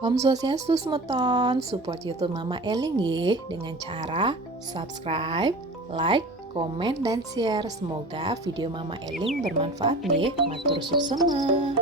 Om Swastiastu semeton, support YouTube Mama Eling nggih dengan cara subscribe, like, komen, dan share. Semoga video Mama Eling bermanfaat nggih. Matur suksema.